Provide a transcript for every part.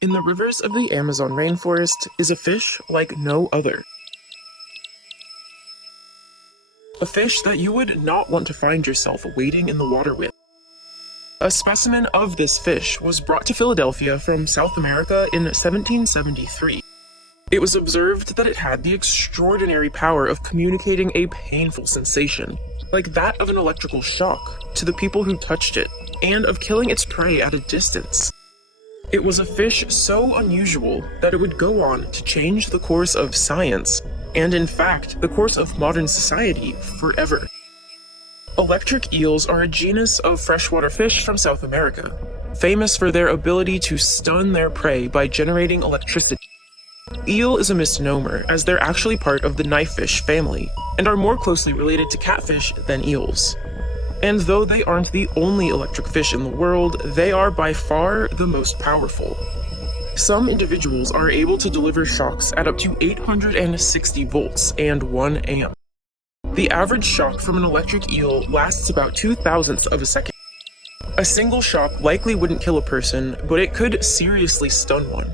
In the rivers of the Amazon rainforest is a fish like no other. A fish that you would not want to find yourself wading in the water with. A specimen of this fish was brought to Philadelphia from South America in 1773. It was observed that it had the extraordinary power of communicating a painful sensation, like that of an electrical shock, to the people who touched it, and of killing its prey at a distance. It was a fish so unusual that it would go on to change the course of science, and in fact, the course of modern society forever. Electric eels are a genus of freshwater fish from South America, famous for their ability to stun their prey by generating electricity. Eel is a misnomer, as they're actually part of the knifefish family, and are more closely related to catfish than eels. And though they aren't the only electric fish in the world, they are by far the most powerful. Some individuals are able to deliver shocks at up to 860 volts and 1 amp. The average shock from an electric eel lasts about 0.02 of a second. A single shock likely wouldn't kill a person, but it could seriously stun one.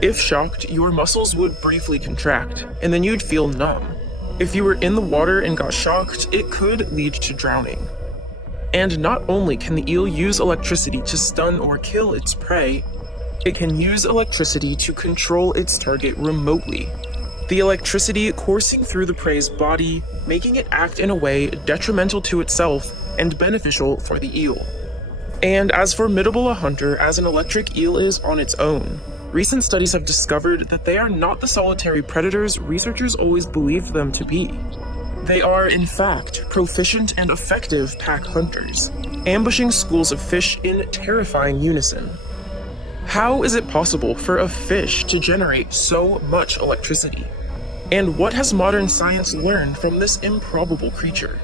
If shocked, your muscles would briefly contract, and then you'd feel numb. If you were in the water and got shocked, it could lead to drowning. And not only can the eel use electricity to stun or kill its prey, it can use electricity to control its target remotely. The electricity coursing through the prey's body, making it act in a way detrimental to itself and beneficial for the eel. And as formidable a hunter as an electric eel is on its own, recent studies have discovered that they are not the solitary predators researchers always believed them to be. They are, in fact, proficient and effective pack hunters, ambushing schools of fish in terrifying unison. How is it possible for a fish to generate so much electricity? And what has modern science learned from this improbable creature?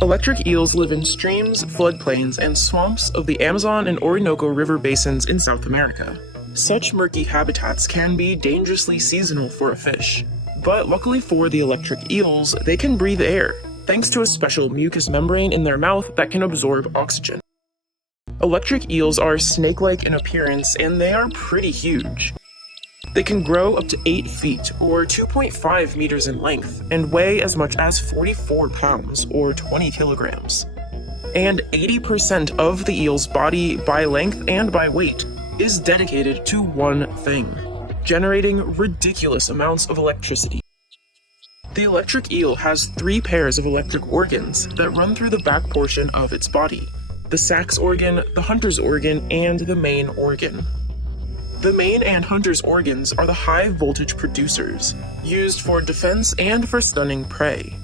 Electric eels live in streams, floodplains, and swamps of the Amazon and Orinoco River basins in South America. Such murky habitats can be dangerously seasonal for a fish, but luckily for the electric eels, they can breathe air, thanks to a special mucous membrane in their mouth that can absorb oxygen. Electric eels are snake-like in appearance, and they are pretty huge. They can grow up to 8 feet, or 2.5 meters in length, and weigh as much as 44 pounds, or 20 kilograms. And 80% of the eel's body, by length and by weight, is dedicated to one thing: generating ridiculous amounts of electricity. The electric eel has 3 pairs of electric organs that run through the back portion of its body: the sax organ, the hunter's organ, and the main organ. The main and hunter's organs are the high-voltage producers, used for defense and for stunning prey.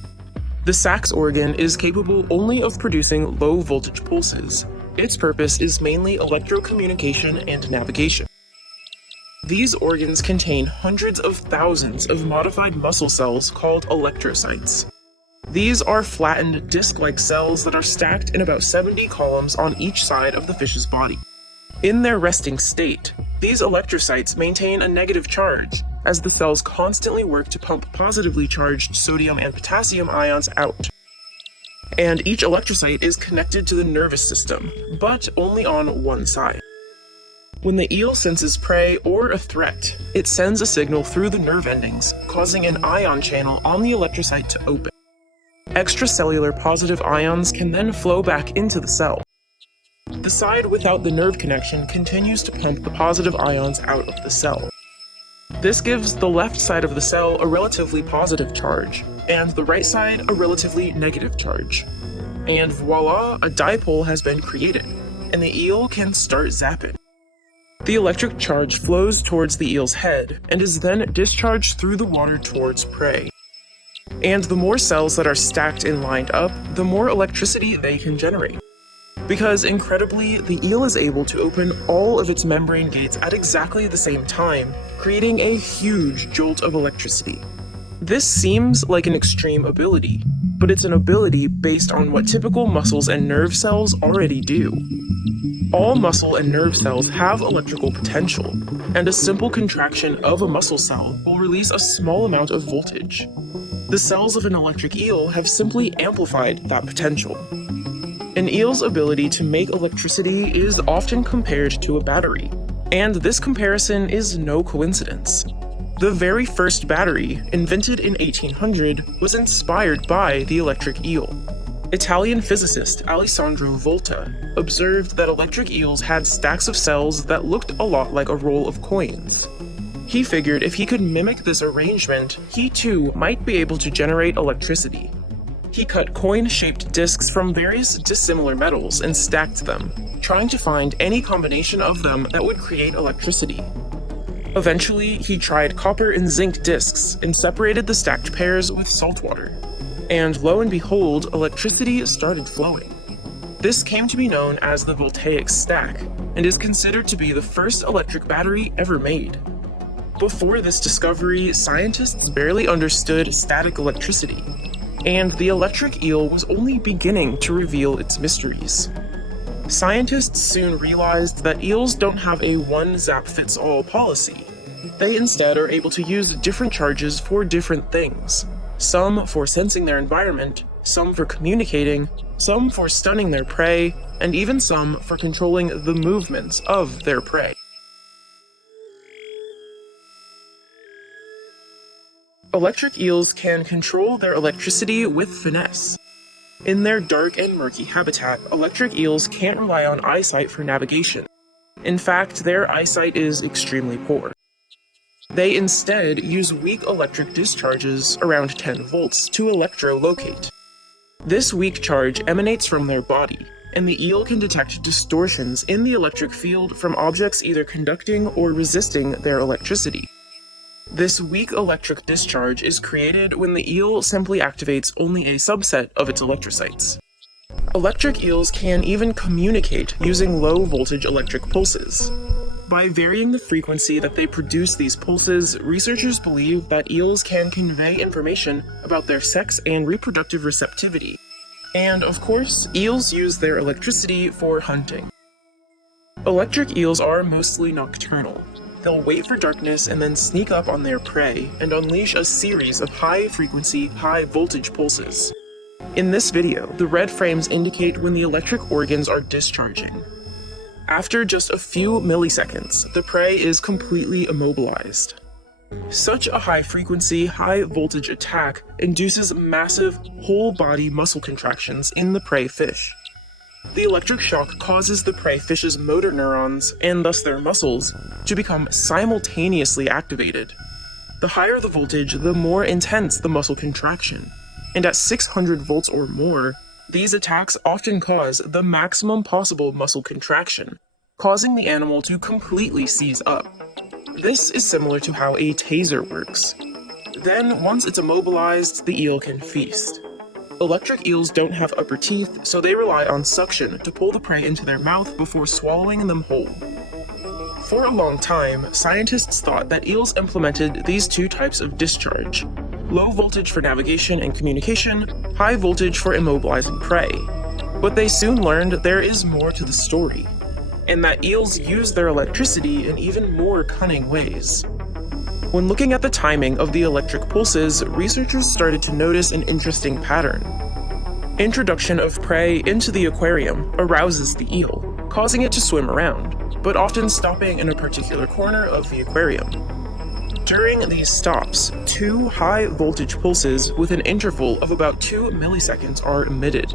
The sax organ is capable only of producing low-voltage pulses. Its purpose is mainly electrocommunication and navigation. These organs contain hundreds of thousands of modified muscle cells called electrocytes. These are flattened disc-like cells that are stacked in about 70 columns on each side of the fish's body. In their resting state, these electrocytes maintain a negative charge, as the cells constantly work to pump positively charged sodium and potassium ions out. And each electrocyte is connected to the nervous system, but only on one side. When the eel senses prey or a threat, it sends a signal through the nerve endings, causing an ion channel on the electrocyte to open. Extracellular positive ions can then flow back into the cell. The side without the nerve connection continues to pump the positive ions out of the cell. This gives the left side of the cell a relatively positive charge, and the right side a relatively negative charge. And voila, a dipole has been created, and the eel can start zapping. The electric charge flows towards the eel's head, and is then discharged through the water towards prey. And the more cells that are stacked and lined up, the more electricity they can generate. Because, incredibly, the eel is able to open all of its membrane gates at exactly the same time, creating a huge jolt of electricity. This seems like an extreme ability, but it's an ability based on what typical muscles and nerve cells already do. All muscle and nerve cells have electrical potential, and a simple contraction of a muscle cell will release a small amount of voltage. The cells of an electric eel have simply amplified that potential. An eel's ability to make electricity is often compared to a battery, and this comparison is no coincidence. The very first battery, invented in 1800, was inspired by the electric eel. Italian physicist Alessandro Volta observed that electric eels had stacks of cells that looked a lot like a roll of coins. He figured if he could mimic this arrangement, he too might be able to generate electricity. He cut coin-shaped discs from various dissimilar metals and stacked them, trying to find any combination of them that would create electricity. Eventually, he tried copper and zinc discs and separated the stacked pairs with salt water. And lo and behold, electricity started flowing. This came to be known as the voltaic stack, and is considered to be the first electric battery ever made. Before this discovery, scientists barely understood static electricity, and the electric eel was only beginning to reveal its mysteries. Scientists soon realized that eels don't have a one-zap-fits-all policy. They instead are able to use different charges for different things. Some for sensing their environment, some for communicating, some for stunning their prey, and even some for controlling the movements of their prey. Electric eels can control their electricity with finesse. In their dark and murky habitat, electric eels can't rely on eyesight for navigation. In fact, their eyesight is extremely poor. They instead use weak electric discharges, around 10 volts, to electrolocate. This weak charge emanates from their body, and the eel can detect distortions in the electric field from objects either conducting or resisting their electricity. This weak electric discharge is created when the eel simply activates only a subset of its electrocytes. Electric eels can even communicate using low-voltage electric pulses. By varying the frequency that they produce these pulses, researchers believe that eels can convey information about their sex and reproductive receptivity. And, of course, eels use their electricity for hunting. Electric eels are mostly nocturnal. They'll wait for darkness and then sneak up on their prey and unleash a series of high-frequency, high-voltage pulses. In this video, the red frames indicate when the electric organs are discharging. After just a few milliseconds, the prey is completely immobilized. Such a high-frequency, high-voltage attack induces massive, whole-body muscle contractions in the prey fish. The electric shock causes the prey fish's motor neurons, and thus their muscles, to become simultaneously activated. The higher the voltage, the more intense the muscle contraction, and at 600 volts or more, these attacks often cause the maximum possible muscle contraction, causing the animal to completely seize up. This is similar to how a taser works. Then, once it's immobilized, the eel can feast. Electric eels don't have upper teeth, so they rely on suction to pull the prey into their mouth before swallowing them whole. For a long time, scientists thought that eels implemented these two types of discharge: low voltage for navigation and communication, high voltage for immobilizing prey. But they soon learned there is more to the story, and that eels use their electricity in even more cunning ways. When looking at the timing of the electric pulses, researchers started to notice an interesting pattern. Introduction of prey into the aquarium arouses the eel, causing it to swim around, but often stopping in a particular corner of the aquarium. During these stops, two high-voltage pulses with an interval of about 2 milliseconds are emitted.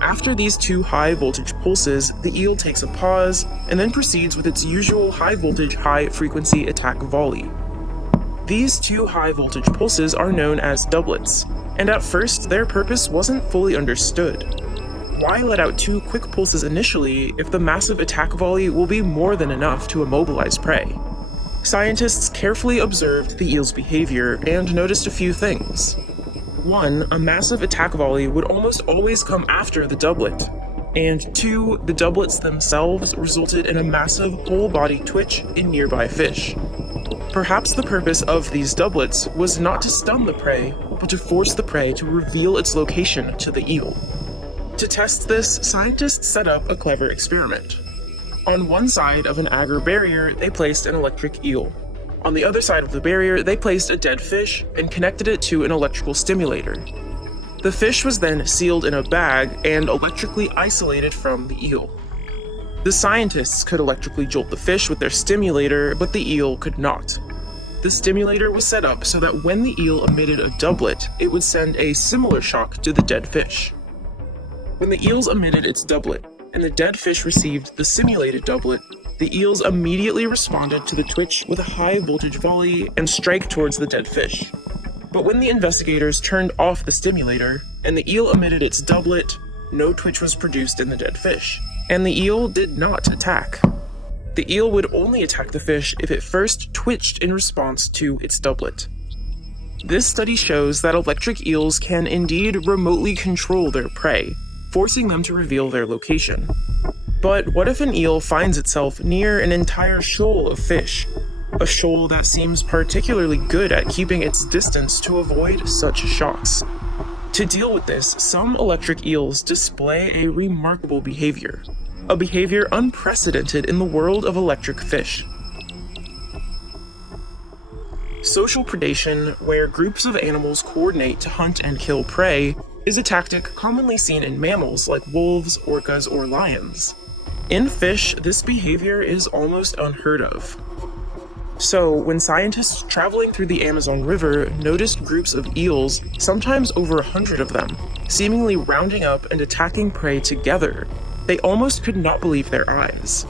After these two high-voltage pulses, the eel takes a pause and then proceeds with its usual high-voltage, high-frequency attack volley. These two high-voltage pulses are known as doublets, and at first their purpose wasn't fully understood. Why let out two quick pulses initially if the massive attack volley will be more than enough to immobilize prey? Scientists carefully observed the eel's behavior and noticed a few things. One, a massive attack volley would almost always come after the doublet, and two, the doublets themselves resulted in a massive whole-body twitch in nearby fish. Perhaps the purpose of these doublets was not to stun the prey, but to force the prey to reveal its location to the eel. To test this, scientists set up a clever experiment. On one side of an agar barrier, they placed an electric eel. On the other side of the barrier, they placed a dead fish and connected it to an electrical stimulator. The fish was then sealed in a bag and electrically isolated from the eel. The scientists could electrically jolt the fish with their stimulator, but the eel could not. The stimulator was set up so that when the eel emitted a doublet, it would send a similar shock to the dead fish. When the eels emitted its doublet, and the dead fish received the simulated doublet, the eels immediately responded to the twitch with a high voltage volley and strike towards the dead fish. But when the investigators turned off the stimulator, and the eel emitted its doublet, no twitch was produced in the dead fish, and the eel did not attack. The eel would only attack the fish if it first twitched in response to its doublet. This study shows that electric eels can indeed remotely control their prey, forcing them to reveal their location. But what if an eel finds itself near an entire shoal of fish? A shoal that seems particularly good at keeping its distance to avoid such shocks. To deal with this, some electric eels display a remarkable behavior. A behavior unprecedented in the world of electric fish. Social predation, where groups of animals coordinate to hunt and kill prey, is a tactic commonly seen in mammals like wolves, orcas, or lions. In fish, this behavior is almost unheard of. So, when scientists traveling through the Amazon River noticed groups of eels, sometimes over 100 of them, seemingly rounding up and attacking prey together, they almost could not believe their eyes.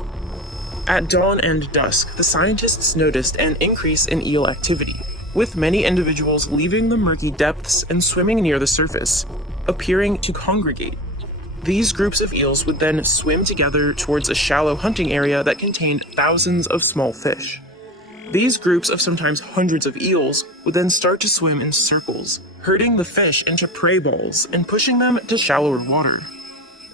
At dawn and dusk, the scientists noticed an increase in eel activity, with many individuals leaving the murky depths and swimming near the surface, appearing to congregate. These groups of eels would then swim together towards a shallow hunting area that contained thousands of small fish. These groups of sometimes hundreds of eels would then start to swim in circles, herding the fish into prey balls and pushing them to shallower water.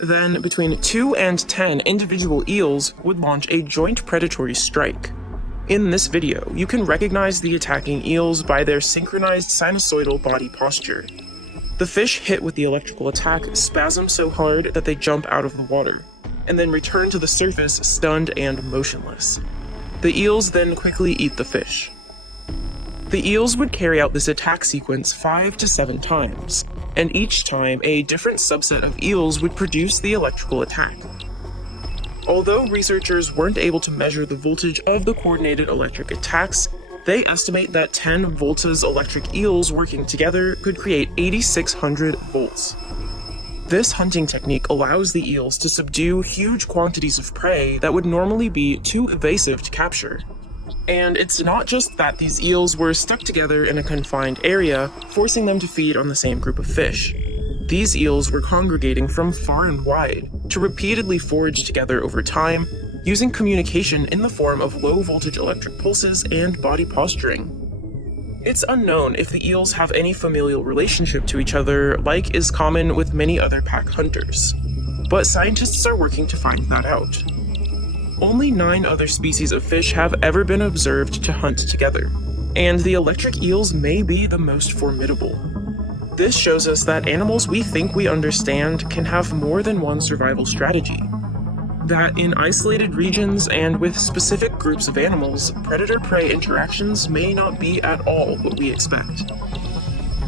Then, between 2 and 10 individual eels would launch a joint predatory strike. In this video, you can recognize the attacking eels by their synchronized sinusoidal body posture. The fish hit with the electrical attack spasm so hard that they jump out of the water, and then return to the surface stunned and motionless. The eels then quickly eat the fish. The eels would carry out this attack sequence 5 to 7 times, and each time a different subset of eels would produce the electrical attack. Although researchers weren't able to measure the voltage of the coordinated electric attacks, they estimate that 10 voltas electric eels working together could create 8,600 volts. This hunting technique allows the eels to subdue huge quantities of prey that would normally be too evasive to capture. And it's not just that these eels were stuck together in a confined area, forcing them to feed on the same group of fish. These eels were congregating from far and wide to repeatedly forage together over time, using communication in the form of low-voltage electric pulses and body posturing. It's unknown if the eels have any familial relationship to each other, like is common with many other pack hunters. But scientists are working to find that out. Only 9 other species of fish have ever been observed to hunt together, and the electric eels may be the most formidable. This shows us that animals we think we understand can have more than one survival strategy. That in isolated regions and with specific groups of animals, predator-prey interactions may not be at all what we expect.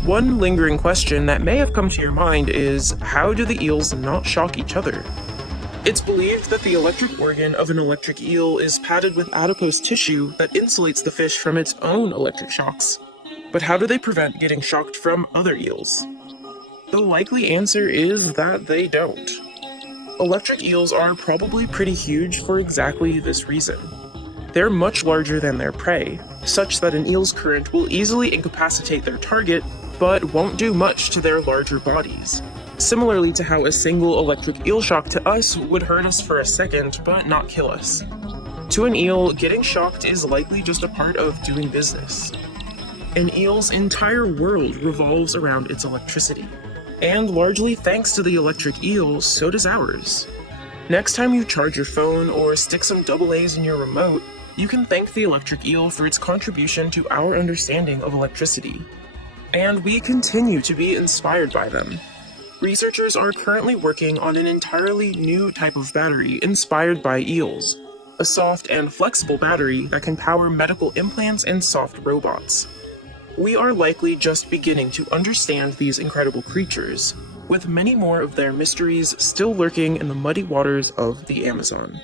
One lingering question that may have come to your mind is, how do the eels not shock each other? It's believed that the electric organ of an electric eel is padded with adipose tissue that insulates the fish from its own electric shocks. But how do they prevent getting shocked from other eels? The likely answer is that they don't. Electric eels are probably pretty huge for exactly this reason. They're much larger than their prey, such that an eel's current will easily incapacitate their target, but won't do much to their larger bodies. Similarly to how a single electric eel shock to us would hurt us for a second, but not kill us. To an eel, getting shocked is likely just a part of doing business. An eel's entire world revolves around its electricity. And largely thanks to the electric eel, so does ours. Next time you charge your phone or stick some AA's in your remote, you can thank the electric eel for its contribution to our understanding of electricity. And we continue to be inspired by them. Researchers are currently working on an entirely new type of battery inspired by eels, a soft and flexible battery that can power medical implants and soft robots. We are likely just beginning to understand these incredible creatures, with many more of their mysteries still lurking in the muddy waters of the Amazon.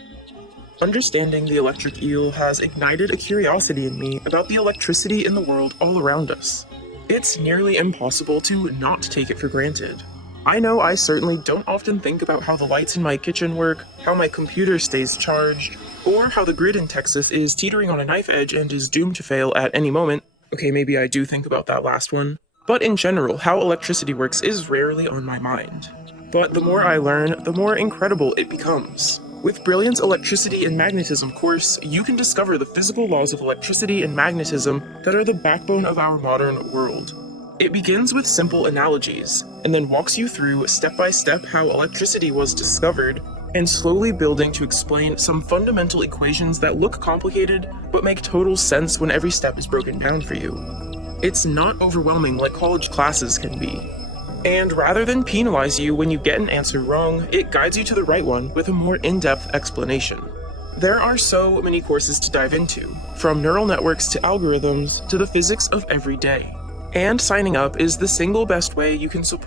Understanding the electric eel has ignited a curiosity in me about the electricity in the world all around us. It's nearly impossible to not take it for granted. I know I certainly don't often think about how the lights in my kitchen work, how my computer stays charged, or how the grid in Texas is teetering on a knife edge and is doomed to fail at any moment. Okay, maybe I do think about that last one. But in general, how electricity works is rarely on my mind. But the more I learn, the more incredible it becomes. With Brilliant's Electricity and Magnetism course, you can discover the physical laws of electricity and magnetism that are the backbone of our modern world. It begins with simple analogies, and then walks you through step by step how electricity was discovered, and slowly building to explain some fundamental equations that look complicated, but make total sense when every step is broken down for you. It's not overwhelming like college classes can be. And rather than penalize you when you get an answer wrong, it guides you to the right one with a more in-depth explanation. There are so many courses to dive into, from neural networks to algorithms to the physics of every day. And signing up is the single best way you can support